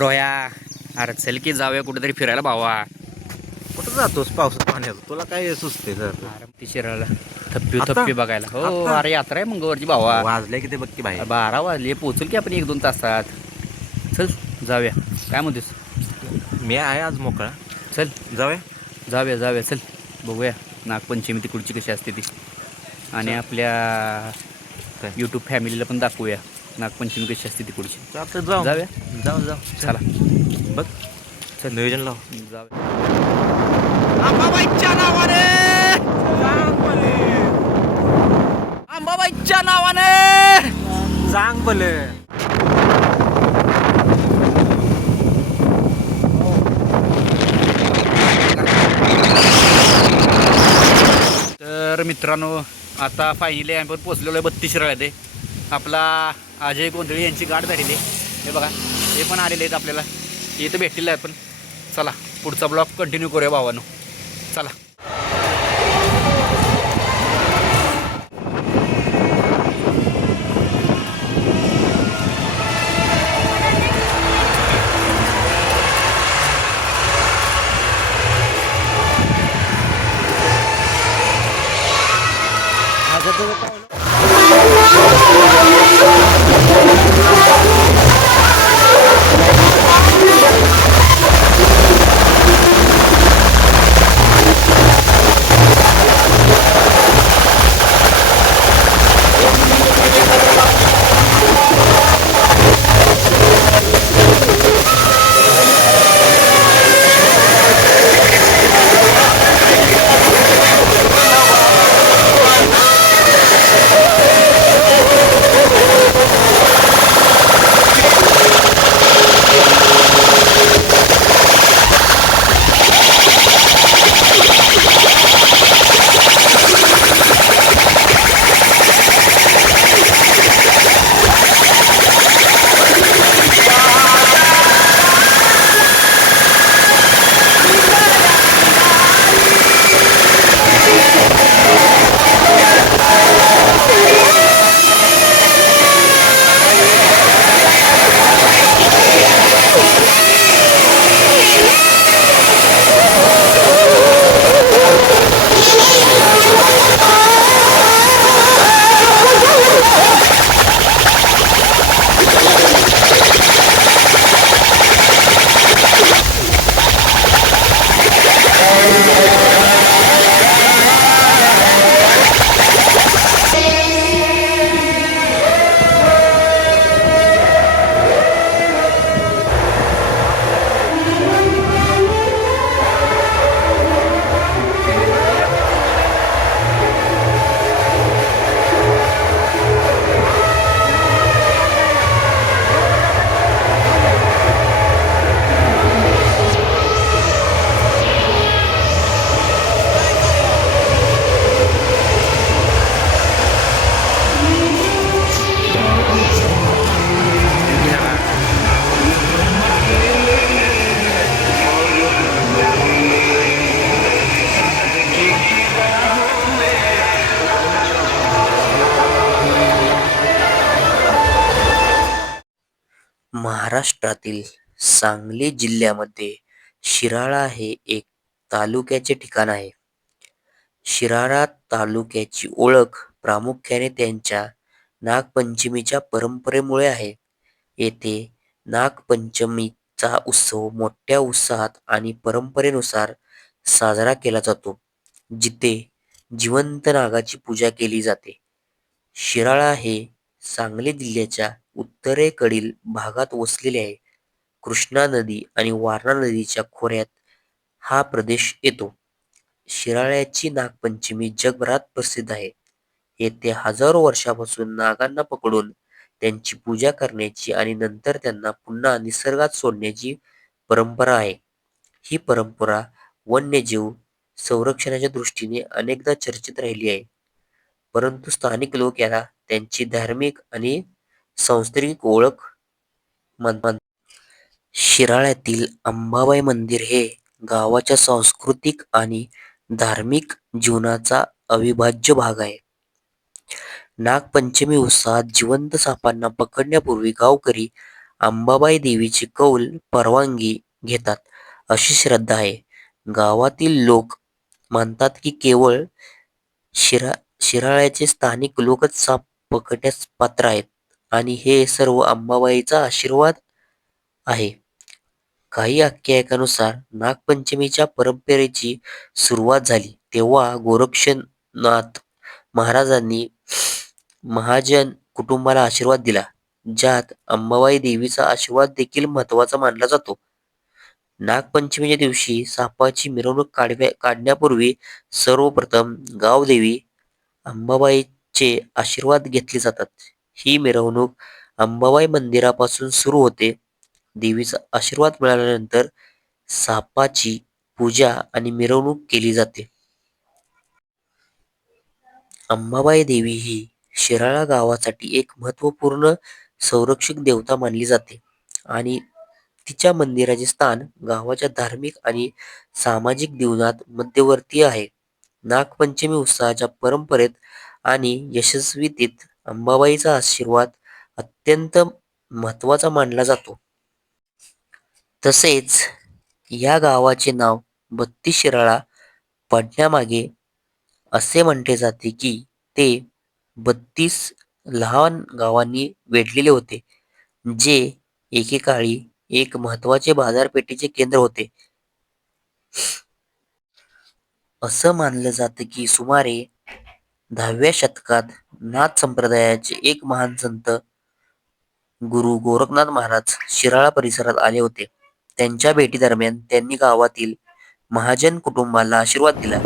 रोया अरे चल की जाऊया कुठेतरी फिरायला भावा. कुठं जातोस पावसात पाण्यात? तुला काय सुचते सर? ती शिरायला थप्पी आता? थप्पी बघायला. हो आता? अरे यात्रा आहे मंगळवारची भावा. वाजले की ते बघ की बाहेर? बारा वाजले पोचल की आपण एक दोन तासात. चल जाऊया. काय म्हणतेस? मी आहे आज मोकळा. चल. जाऊया? जाऊया जाऊया. चल बघूया. नागपंचमी तिकडची कशी असते ती. आणि आपल्या काय? यूट्यूब फॅमिलीला पण दाखवूया. नागपंचमी कशी असते तिकडची. चालतं जाऊ. जाऊया? जाऊ जाऊ. चला. बघ. चल. नियोजन लाव. जाऊया. नावाने. अंबाबाईच्या नावाने. सांग भले तर मित्रांनो आता फायनली आम्ही पण पोचलेलो आहे बत्तीस शिराळे आपला अजय गोंधळी यांची गाठ झालेली आहे. हे बघा हे पण आलेले आहेत आपल्याला. इथं भेटलेलं आहे पण. चला पुढचा ब्लॉग कंटिन्यू करूया भावानं. चला. महाराष्ट्रातील सांगली जिल्ह्यामध्ये शिराळा हे एक तालुक्याचे ठिकाण आहे. शिराळा तालुक्याची ओळख प्रामुख्याने त्यांच्या नागपंचमीच्या परंपरेमुळे आहे. येथे नागपंचमीचा उत्सव मोठ्या उत्साहात आणि परंपरेनुसार साजरा केला जातो. जिथे जिवंत नागाची पूजा केली जाते. शिराळा हे सांगली जिल्ह्याच्या उत्तरेकडील भागात वसलेले आहे. कृष्णा नदी आणि वारणा नदीच्या खोऱ्यात हा प्रदेश येतो. शिराळ्याची नागपंचमी जगभरात प्रसिद्ध आहे. येथे हजारो वर्षापासून नागांना पकडून त्यांची पूजा करण्याची आणि नंतर त्यांना पुन्हा निसर्गात सोडण्याची परंपरा आहे. ही परंपरा वन्यजीव संरक्षणाच्या दृष्टीने अनेकदा चर्चेत राहिली आहे. परंतु स्थानिक लोक याला त्यांची धार्मिक आणि सांस्कृतिक ओळख मानतात. शिराळ्यातील अंबाबाई मंदिर हे गावाच्या सांस्कृतिक आणि धार्मिक जीवनाचा अविभाज्य भाग आहे. नागपंचमी उत्सवात जिवंत सापांना पकडण्यापूर्वी गावकरी अंबाबाई देवीची कौल परवानगी घेतात अशी श्रद्धा आहे गावातील लोक मानतात की केवळ शिरा शिराळ्याचे स्थानिक लोकच साप पकडण्यास पात्र आहेत आणि हे सर्व अंबाबाईचा आशीर्वाद आहे काही आख्यायिकानुसार नागपंचमीच्या परंपरेची सुरुवात झाली. तेव्हा गोरक्षनाथ महाराजांनी महाजन कुटुंबाला आशीर्वाद दिला ज्यात अंबाबाई देवीचा आशीर्वाद देखील महत्त्वाचा मानला जातो. नागपंचमीच्या दिवशी सापाची मिरवणूक काढव्या काढण्यापूर्वी सर्वप्रथम गावदेवी अंबाबाईचे आशीर्वाद घेतले जातात. ही मिरवणूक अंबाबाई मंदिरापासून सुरू होते. देवीचा आशीर्वाद मिळाल्यानंतर सापाची पूजा आणि मिरवणूक केली जाते. अंबाबाई देवी ही शिराळा गावासाठी एक महत्त्वपूर्ण संरक्षक देवता मानली जाते आणि तिच्या मंदिराचे स्थान गावाच्या धार्मिक आणि सामाजिक जीवनात मध्यवर्ती आहे. नागपंचमी उत्साहाच्या परंपरेत आणि यशस्वीतीत अंबाबाईचा आशीर्वाद अत्यंत महत्त्वाचा मानला जातो. तसेच या गावाचे नाव बत्तीस शिराळा पडण्यामागे असे म्हटले जाते की ते बत्तीस लहान गावांनी वेढलेले होते जे एकेकाळी एक महत्त्वाचे बाजारपेठेचे केंद्र होते. असं मानलं जातं की सुमारे दहाव्या शतकात नाथ संप्रदायाचे एक महान संत गुरु गोरखनाथ महाराज शिराळा परिसरात आले होते. त्यांच्या भेटी दरम्यान त्यांनी गावातील महाजन कुटुंबाला आशीर्वाद दिला.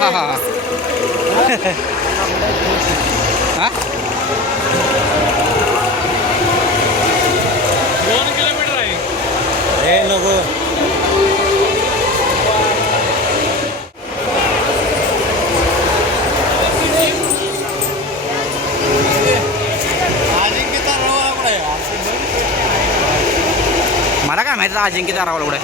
हा हा हा. हा? हे नको. मला काय माहिती अजिंक्य तारावला कुठे?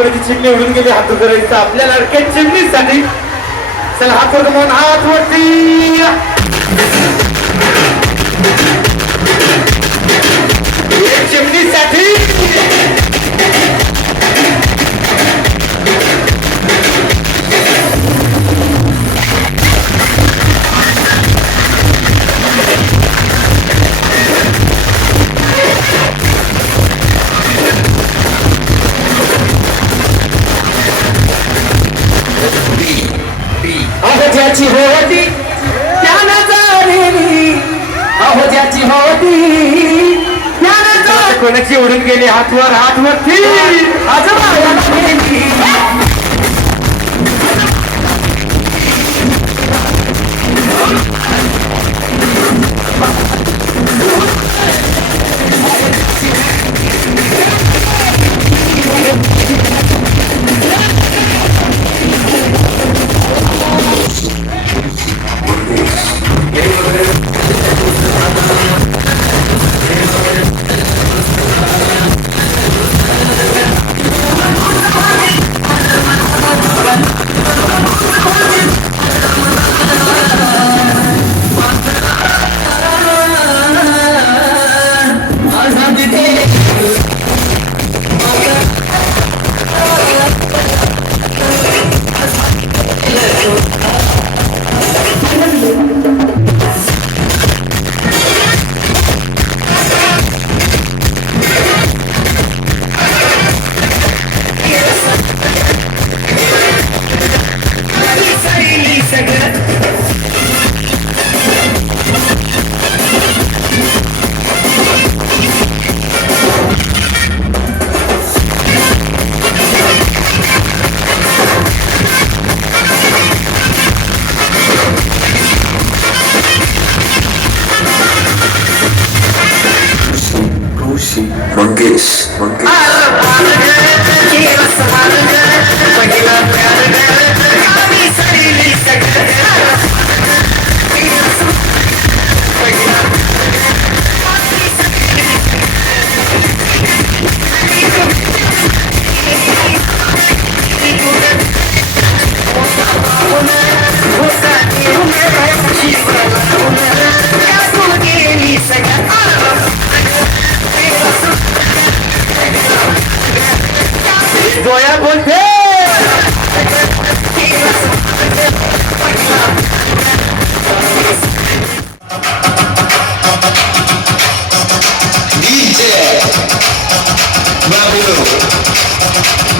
कोणाकडे चिमणी उडून गेली हात करायचं आपल्या लाडक्या चिमणीसाठी चला हात वर म्हणून हात वरती. चिमणीसाठी उडून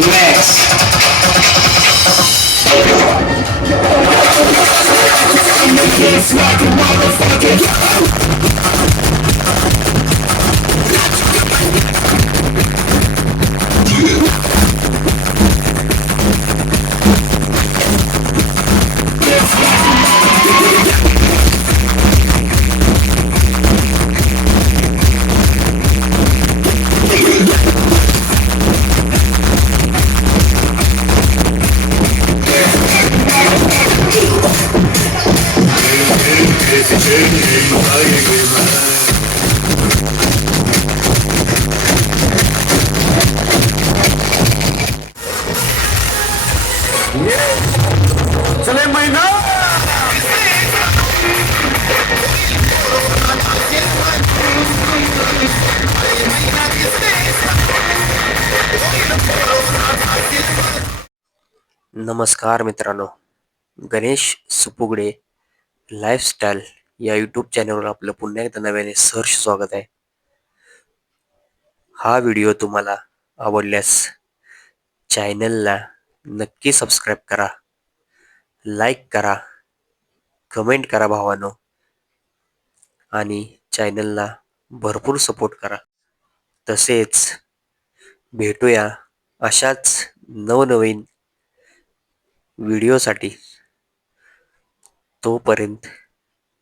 man. नमस्कार मित्रांनो. गणेश सुपुगडे लाईफस्टाईल या यूट्यूब चॅनलवर आपलं पुन्हा एकदा नव्याने सहर्ष स्वागत आहे. हा व्हिडिओ तुम्हाला आवडल्यास चॅनलला नक्की सबस्क्राईब करा लाईक करा कमेंट करा भावानो आणि चॅनलला भरपूर सपोर्ट करा. तसेच भेटूया अशाच नवनवीन व्हिडिओसाठी तोपर्यंत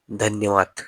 धन्यवाद.